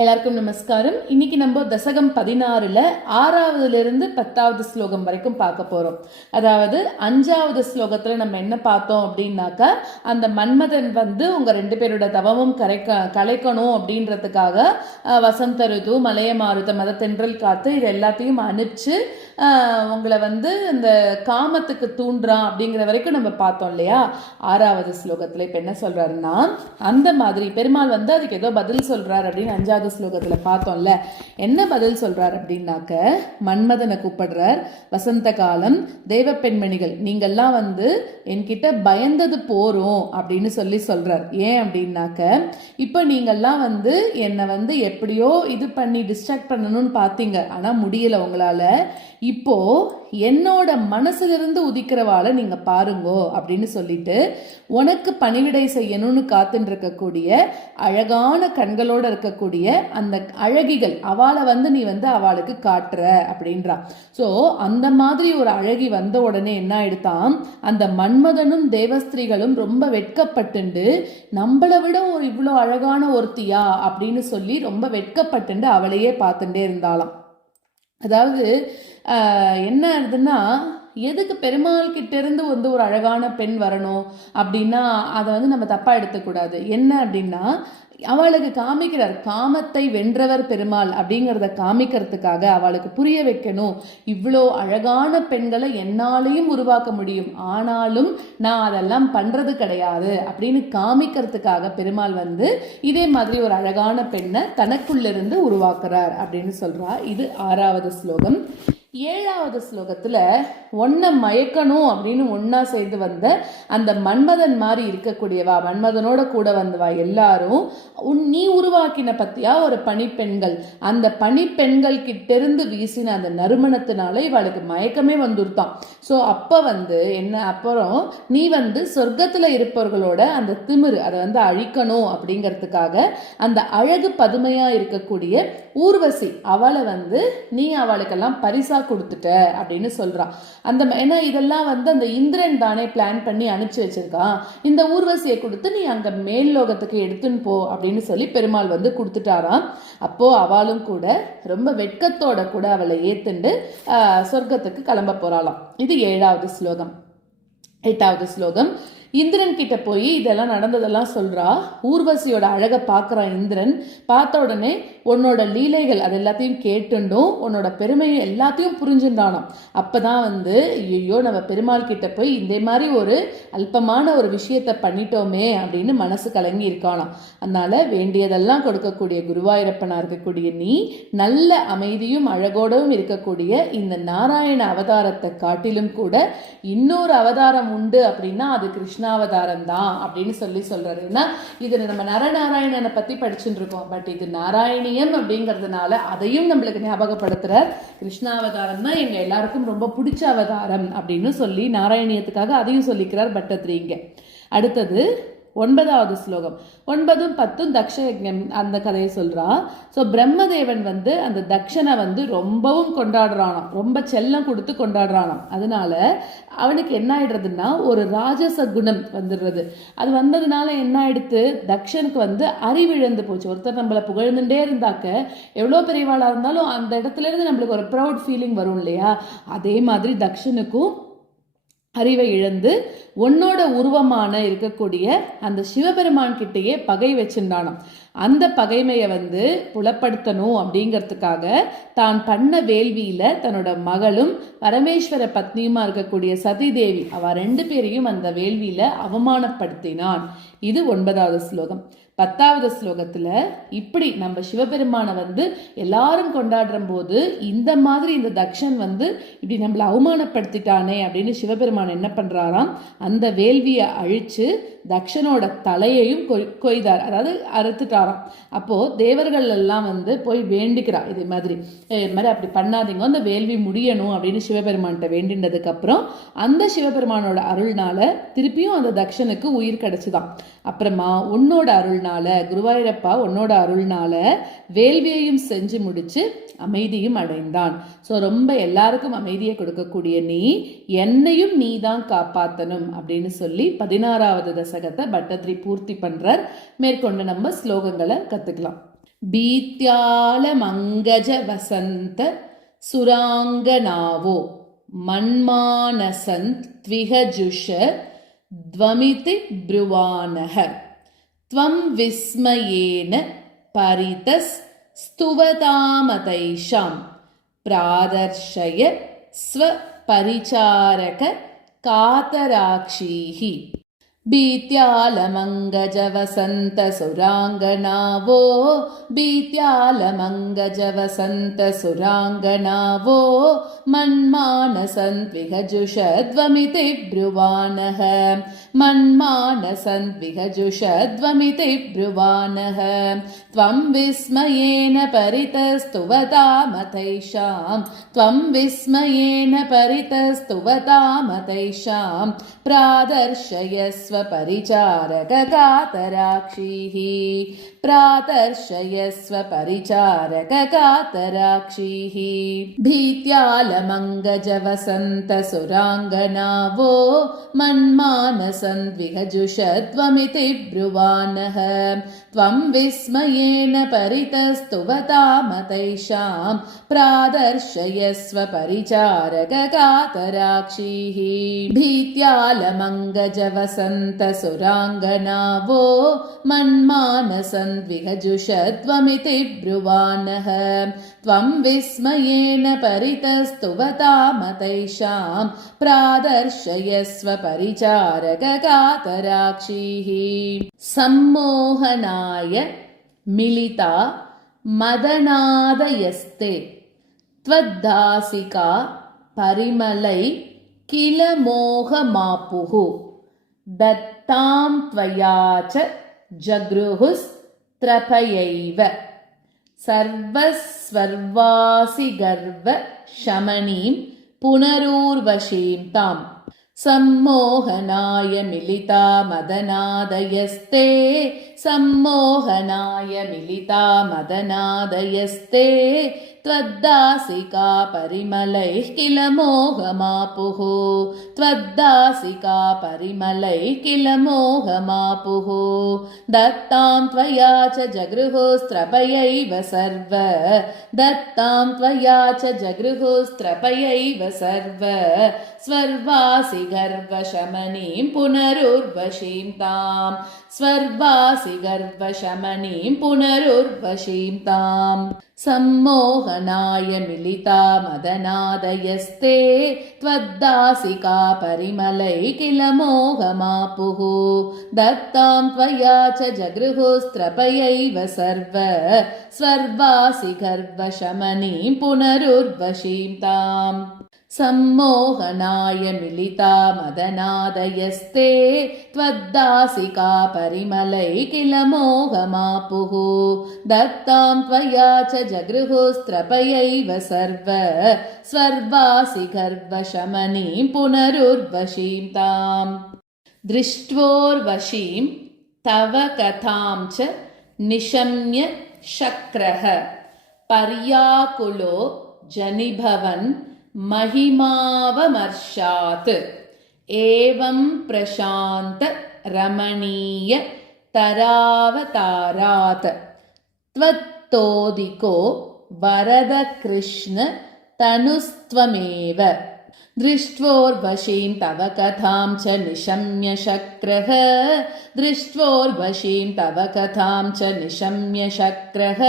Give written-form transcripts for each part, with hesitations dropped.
எல்லாருக்கும் நமஸ்காரம். இன்னைக்கு நம்ம தசகம் 16ல 6வதுலேருந்து 10வது ஸ்லோகம் வரைக்கும் பார்க்க போறோம். அதாவது 5வது ஸ்லோகத்துல நம்ம என்ன பார்த்தோம் அப்படின்னாக்கா, அந்த மன்மதன் உங்க 2 பேரோட தவமும் கலைக்கணும் அப்படின்றதுக்காக வசந்த ருது, மலைய மாருதம், மத தென்றல் காத்து இது எல்லாத்தையும் அனுப்பிச்சு உங்களை இந்த காமத்துக்கு தூண்டுறான் அப்படிங்கிற வரைக்கும் நம்ம பார்த்தோம் இல்லையா. 6வது ஸ்லோகத்துல இப்ப என்ன சொல்றாருன்னா, அந்த மாதிரி பெருமாள் அதுக்கு ஏதோ பதில் சொல்றாரு அப்படின்னு 5வது ஸ்லோகத்துல பார்த்தோம்ல. என்ன பதில் சொல்றார் அப்படின்னாக்க, மன்மதனை கூப்பிடுறார். வசந்த காலம், தேவ பெண்மணிகள் நீங்கள்லாம் என்கிட்ட பயந்தது போறோம் அப்படின்னு சொல்றார். ஏன் அப்படின்னாக்க, இப்ப நீங்கள்லாம் என்னை எப்படியோ இது பண்ணி டிஸ்ட்ராக்ட் பண்ணணும்னு பார்த்தீங்க, ஆனா முடியல உங்களால. இப்போ என்னோட மனசுலிருந்து உதிக்கிறவாளை நீங்க பாருங்கோ அப்படின்னு சொல்லிட்டு, உனக்கு பணிவிடை செய்யணும்னு காத்துட்டு இருக்கக்கூடிய அழகான கண்களோட இருக்கக்கூடிய அந்த அழகிகள் அவளை நீ அவளுக்கு காட்டுற அப்படின்றா. ஸோ அந்த மாதிரி ஒரு அழகி வந்த உடனே என்ன ஆயிடுத்தான், அந்த மன்மதனும் தேவஸ்திரீகளும் ரொம்ப வெட்கப்பட்டுண்டு, நம்மளை விட ஒரு இவ்வளோ அழகான ஒருத்தியா அப்படின்னு சொல்லி ரொம்ப வெட்கப்பட்டுண்டு அவளையே பார்த்துட்டே இருந்தாளாம். அதாவது என்ன ஆகுதுன்னா, எதுக்கு பெருமாள் கிட்ட இருந்து ஒரு அழகான பெண் வரணும் அப்படின்னா அதை நம்ம தப்பா எடுத்துக்கூடாது. என்ன அப்படின்னா, அவளுக்கு காமிக்கிறார், காமத்தை வென்றவர் பெருமாள் அப்படிங்கிறத காமிக்கிறதுக்காக அவளுக்கு புரிய வைக்கணும். இவ்வளோ அழகான பெண்களை என்னாலையும் உருவாக்க முடியும், ஆனாலும் நான் அதெல்லாம் பண்றது கிடையாது அப்படின்னு காமிக்கிறதுக்காக பெருமாள் இதே மாதிரி ஒரு அழகான பெண்ணை தனக்குள்ளிருந்து உருவாக்குறார் அப்படின்னு சொல்றா. இது 6வது ஸ்லோகம். 7வது ஸ்லோகத்துல ஒன்ன மயக்கணும் அப்படின்னு ஒன்னா சேர்ந்து அந்த மன்மதன் மாதிரி இருக்கக்கூடியவா, மன்மதனோட கூட வந்தவா எல்லாரும் நீ உருவாக்கின பத்தியா ஒரு பணிப்பெண்கள், அந்த பணிப்பெண்கள் கிட்டிருந்து வீசின அந்த நறுமணத்தினால இவளுக்கு மயக்கமே வந்துருத்தான். ஸோ அப்ப என்ன, அப்புறம் நீ சொர்க்கத்துல இருப்பவர்களோட அந்த திமிரு அதை அழிக்கணும் அப்படிங்கிறதுக்காக அந்த அழகு பதுமையா இருக்கக்கூடிய ஊர்வசி அவளை நீ அவளுக்கெல்லாம் பரிசா கொடுத்துட்ட அப்படின்னு சொல்றான். அந்த ஏன்னா இதெல்லாம் அந்த இந்திரன் தானே பிளான் பண்ணி அனுப்பிச்சு வச்சிருக்கான், இந்த ஊர்வசியை கொடுத்து நீ அங்க மேல் லோகத்துக்கு எடுத்துன்னு போ அப்படின்னு சொல்லி பெருமாள் கொடுத்துட்டாராம். அப்போ அவளும் கூட ரொம்ப வெட்கத்தோட கூட அவளை ஏத்துண்டு சொர்க்கத்துக்கு கிளம்ப போறாளாம். இது 7வது ஸ்லோகம். 8வது ஸ்லோகம், இந்திரன் கிட்ட போய் இதெல்லாம் நடந்ததெல்லாம் சொல்றா. ஊர்வசியோட அழகை பார்க்கறான் இந்திரன். பார்த்த உடனே உன்னோட லீலைகள் அது எல்லாத்தையும் கேட்டுண்டும் உன்னோட பெருமையை எல்லாத்தையும் புரிஞ்சுட்டானாம். அப்பதான் ஐயோ நம்ம பெருமாள் கிட்ட போய் இந்த மாதிரி ஒரு அல்பமான ஒரு விஷயத்த பண்ணிட்டோமே அப்படின்னு மனசு கலங்கி இருக்கானாம். அதனால வேண்டியதெல்லாம் கொடுக்கக்கூடிய குருவாயூரப்பனா இருக்கக்கூடிய நீ நல்ல அமைதியும் அழகோடவும் இருக்கக்கூடிய இந்த நாராயண அவதாரத்தை காட்டிலும் கூட இன்னொரு அவதாரம் உண்டு அப்படின்னா அது கிருஷ்ணாவதாரம் தான் அப்படின்னு சொல்றாரு. ஏன்னா இது நம்ம நரநாராயணனை பத்தி படிச்சுட்டு இருக்கோம், பட் இது நாராயணியம் அப்படிங்கிறதுனால அதையும் நம்மளுக்கு ஞாபகப்படுத்துறார். கிருஷ்ணாவதாரம் தான் எங்க எல்லாருக்கும் ரொம்ப பிடிச்ச அவதாரம் அப்படின்னு சொல்லி நாராயணியத்துக்காக அதையும் சொல்லிக்கிறார் பட்டத்திரிங்க. அடுத்தது 9வது ஸ்லோகம். 9ம் 10ம் தக்ஷ யஜ்ஞம் அந்த கதையை சொல்றா. ஸோ பிரம்மதேவன் அந்த தக்ஷனை ரொம்பவும் கொண்டாடுறானாம், ரொம்ப செல்லம் கொடுத்து கொண்டாடுறானாம். அதனால அவனுக்கு என்ன ஆயிடுறதுன்னா ஒரு ராஜச குணம் வந்துடுறது. அது வந்ததுனால என்ன ஆயிடுத்து, தக்ஷனுக்கு அறிவிழந்து போச்சு. ஒருத்தர் நம்மளை புகழ்ந்துட்டே இருந்தாக்க எவ்வளோ பெரியவாளா இருந்தாலும் அந்த இடத்துல இருந்து நம்மளுக்கு ஒரு ப்ரௌட் ஃபீலிங் வரும் இல்லையா. அதே மாதிரி தக்ஷனுக்கும் அறிவை இழந்து உன்னோட உருவமான இருக்கக்கூடிய அந்த சிவபெருமான் கிட்டேயே பகை வச்சிருந்தானாம். அந்த பகைமையை புலப்படுத்தணும் அப்படிங்கிறதுக்காக தான் பண்ண வேள்வியில தன்னோட மகளும் பரமேஸ்வர பத்னியுமா இருக்கக்கூடிய சதி தேவி அவ 2 பேரையும் அந்த வேள்வியில அவமானப்படுத்தினான். இது 9வது ஸ்லோகம். 10வது ஸ்லோகத்துல இப்படி நம்ம சிவபெருமானை எல்லாரும் கொண்டாடுற போது இந்த மாதிரி இந்த தக்ஷன் இப்படி நம்மளை அவமானப்படுத்திட்டானே அப்படின்னு சிவபெருமான் என்ன பண்றாராம், அந்த வேள்வியை அழிச்சு தக்ஷனோட தலையையும் கொய்தார், அதாவது அறுத்துட்டாராம். அப்போ தேவர்கள் எல்லாம் போய் வேண்டிக்கிறா, இதே மாதிரி அப்படி பண்ணாதீங்க, அந்த வேள்வி முடியணும் அப்படின்னு சிவபெருமான்கிட்ட வேண்டினதுக்கு அப்புறம் அந்த சிவபெருமானோட அருள்னால திருப்பியும் அந்த தக்ஷனுக்கு உயிர் கிடைச்சுதான். அப்புறமா உன்னோட அருள்னால அருள்னால, குருவாயூரப்பா உன்னோட அருள்னால வேள்வியையும் செஞ்சு முடிச்சு அமைதியும் அடைந்தான். ஸோ ரொம்ப எல்லாருக்கும் அமைதியை கொடுக்கக்கூடிய நீ என்னையும் நீ தான் காப்பாற்றணும் அப்படின்னு சொல்லி 16வது தசகத்தை பட்டத்ரி பூர்த்தி பண்றார். மேற்கொண்டு நம்ம ஸ்லோகங்களை கத்துக்கலாம். பீத்யால மங்கஜ வசந்த சுராங்கனாவோ மன்மானசந்த் த்விஹஜுஷ த்வமிதி ப்ருவானஹ த்வம் விஸ்மயேன பரிதஸ் ஸ்துவதாமதைஷாம் பிராதர்ஷய ஸ்வ பரிசாரக காதராக்ஷீஹி. பீத்யாலமங்கஜ வசந்த சுராங்கனாவோ பீத்யாலமங்கஜ வசந்த சுராங்கனாவோ மன்மானசந்த் விஹஜுஷத்வமிதி ப்ருவானஹ மன்மானசந்த் விஹஜுஷத்வமிதி ப்ருவானஹ த்வம் விஸ்மயேன பரிதஸ்துவதாமதைஷாம் த்வம் விஸ்மயேன பரிதஸ்துவதாமதைஷாம் பிராதர்ஷயஸ்வ परिचारक कातराक्षीः प्रातर्षयस्व परिचारक कातराक्षीः. भीत्यालमङ्गज वसन्त सुराङ्गनावो मन्मानसन् विहजुषत्वमिति ब्रुवानः त्वं विस्मयेन परितस्तुवतामतैषां प्रादर्शयस्व परिचारक कातराक्षीः. भीत्यालमङ्गज वसन्त सुराङ्गनावो मन्मानसन् विहजुषत्वमिति ब्रुवानः त्वं विस्मयेन परितस्तुवतामतैषां प्रादर्शयस्व परिचारक कातराक्षीः. सम्मोहनाय मिलिता मदनादयस्ते त्वद्दासिका परिमलै किल मोहमापुः दत्तां त्वया च जगृहुस्त्रपयैव सर्वस्वर्वासि गर्व शमनीं पुनरूर्वशीं ताम्. सम्मोहनाय मिलिता मदनादयस्ते सम्मोहनाय मिलिता मदनादयस्ते त्वद्दासिका परिमलैः किल मोहमापुः त्वद्दासिका परिमलैः किल मोहमापुः दत्तां त्वया च जगृहुस्त्रपयैव सर्व दत्तां त्वया च जगृहुस्त्रपयैव सर्व स्वर्वासि गर्वशमनीं पुनरुर्वशीं ताम् स्वर्वासि गर्वशमनीं पुनरुर्वशीं ताम्. सम्मोहनाय मिलिता मदनादयस्ते त्वद्दासिका परिमलै किल मोहमापुः दत्तां त्वया च जगृहुस्त्रपयैव सर्व स्वर्वासि गर्वशमनीं पुनरुर्वशीं ताम्. सम्मोहनाय मिलिता मदनादयस्ते त्वद्दासिका परिमलै किल मोहमापुः दत्तां त्वया च जगृहुस्त्रपयैव सर्व स्वर्वासि गर्वशमनीं पुनरुर्वशीं ताम्. दृष्ट्वोर्वशीं तव कथां च निशम्य शक्रः पर्याकुलो जनिभवन् महिमावमर्शात् एवं प्रशान्त रमणीय तरावतारात् त्वत्तोदिको वरद कृष्ण तनुस्त्वमेव. दृष्ट्वोर्वशीं तव कथां च निशम्य शक्रः दृष्ट्वोर्वशीं तव कथां च निशम्य शक्रः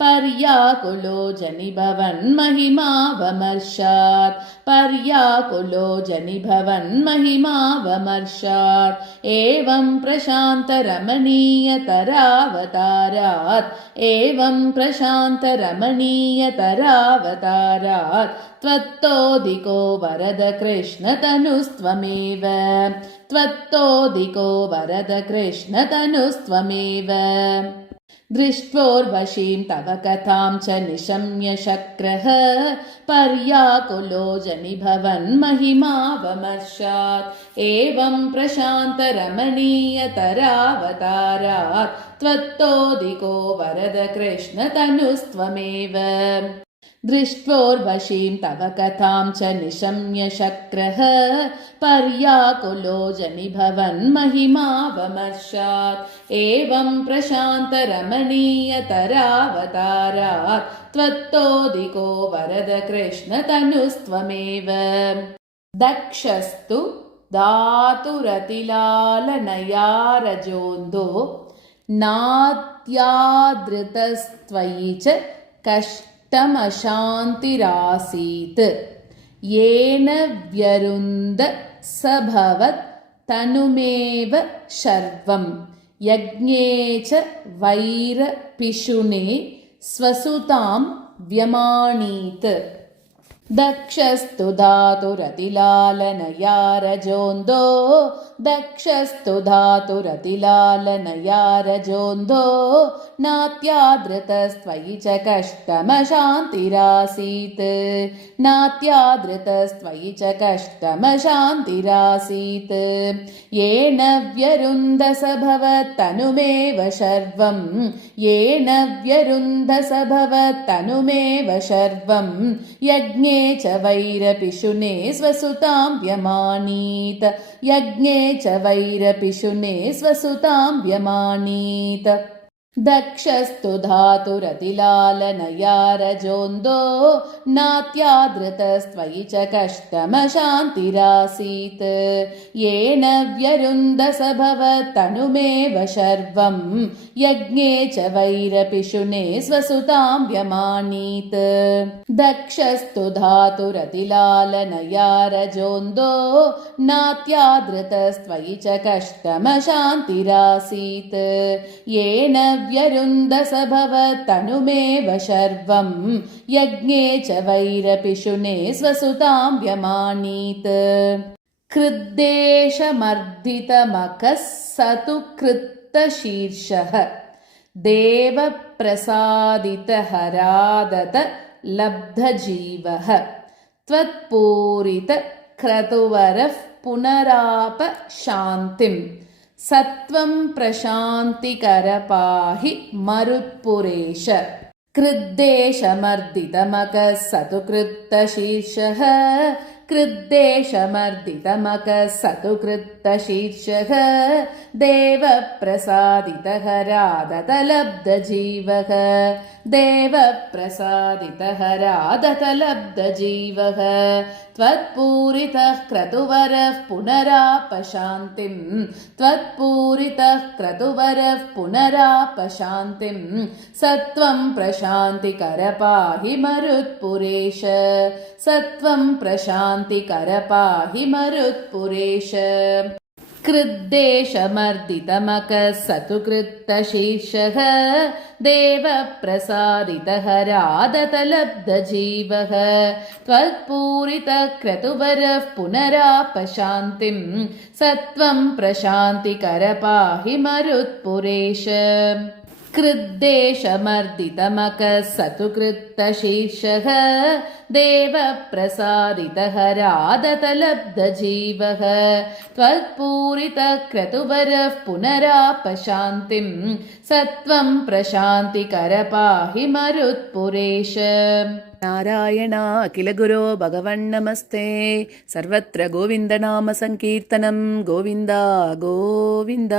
पर्याकुलो जनिभवन् महिमावमर्शात् पर्याकुलो जनिभवन् महिमावमर्शात् एवं प्रशान्त रमणीय तरावतारात् एवं प्रशान्त रमणीय तरावतारात् त्वत्तोदिको वरद कृष्ण तनुस्त्वमेव त्वत्तोदिको वरद कृष्ण तनुस्त्वमेव. दृष्ट्वोर्वशीं तव कथां च निशम्य शक्रः पर्याकुलो जनिभवन्महिमावमर्शात् एवं प्रशान्तरमणीयतरावतारात् त्वत्तोदिको वरद कृष्णतनुस्त्वमेव दृष्ट्वोर्वशीं तव कथां च निशम्य शक्रः पर्याकुलो जनिभवन्महिमावमर्शात् एवं प्रशान्तरमणीयतरावतारात् त्वत्तोदिको वरद कृष्णतनुस्त्वमेव दक्षस्तु धातुरतिलालनयारजोन्दो नाद्यादृतस्त्वयि च कष्टमशान्तिरासीत् येन व्यरुन्द सभवत् तनुमेव शर्वं यज्ञे च वैरपिशुने स्वसुतां व्यमाणीत् दक्षस्तु धातुरतिलालनयारजोन्दो दक्षस्तु धातुरतिलालनयारजोन्दो नात्यादृतस्त्वयि च कष्टमशान्तिरासीत् नात्यादृतस्त्वयि च कष्टमशान्तिरासीत् येन व्यरुन्धस भवत्तनुमेव शर्वं येन व्यरुन्धस भवत्तनुमेव शर्वं यज्ञे च वैरपिशुने स्वसुतां व्यमानीत यज्ञे च वैरपिशुने स्वसुतां व्यमानीत दक्षस्तु धातुरतिलालनयारजोन्दो नात्यादृतस्त्वयि च कष्टमशान्तिरासीत् येन व्यरुन्धस भवत्तनुमेव शर्वं यज्ञे च वैरपिशुने स्वसुतां व्यमानीत् दक्षस्तु धातुरतिलालनयारजोन्दो नात्यादृतस्त्वयि च कष्टमशान्तिरासीत् येन व्यरुन्धस भवत्तनुमेव शर्वं यज्ञे च वैरपिशुने स्वसुतां व्यमानीत् कृद्देशमर्दितमखः स तु कृत्तशीर्षः देवप्रसादितहरादत लब्धजीवः त्वत्पूरितक्रतुवरः पुनराप शान्तिम् सत्वं प्रशान्तिकर पाहि मरुत्पुरेश कृद्देशमर्दितमखः स तु कृत्तशीर्षः कृद्देशमर्दितमखः स तु कृत्तशीर्षः देवप्रसादितहरादतलब्धजीवः देवप्रसादितहरादतलब्धजीवः त्वत्पूरितः क्रतुवरः पुनरापशान्तिं त्वत्पूरितः क्रतुवरः पुनरापशान्तिं सत्वं प्रशान्तिकर पाहि मरुत्पुरेश सत्वं प्रशान्तिकर पाहि मरुत्पुरेश कृद्देशमर्दितमखः स तु कृत्तशीर्षः देवप्रसादितहरादतलब्धजीवः त्वत्पूरितः क्रतुवरः पुनरापशान्तिं सत्वं प्रशान्तिकर पाहि मरुत्पुरेश कृद्देशमर्दितमखः स तु कृत्तशीर्षः देवप्रसादितहरादतलब्धजीवः त्वत्पूरितः क्रतुवरः पुनरापशान्तिं सत्वं प्रशान्तिकर पाहि मरुत्पुरेश नारायण अखिलगुरो भगवन्नमस्ते सर्वत्र गोविन्दनाम संकीर्तनं गोविन्द गोविन्द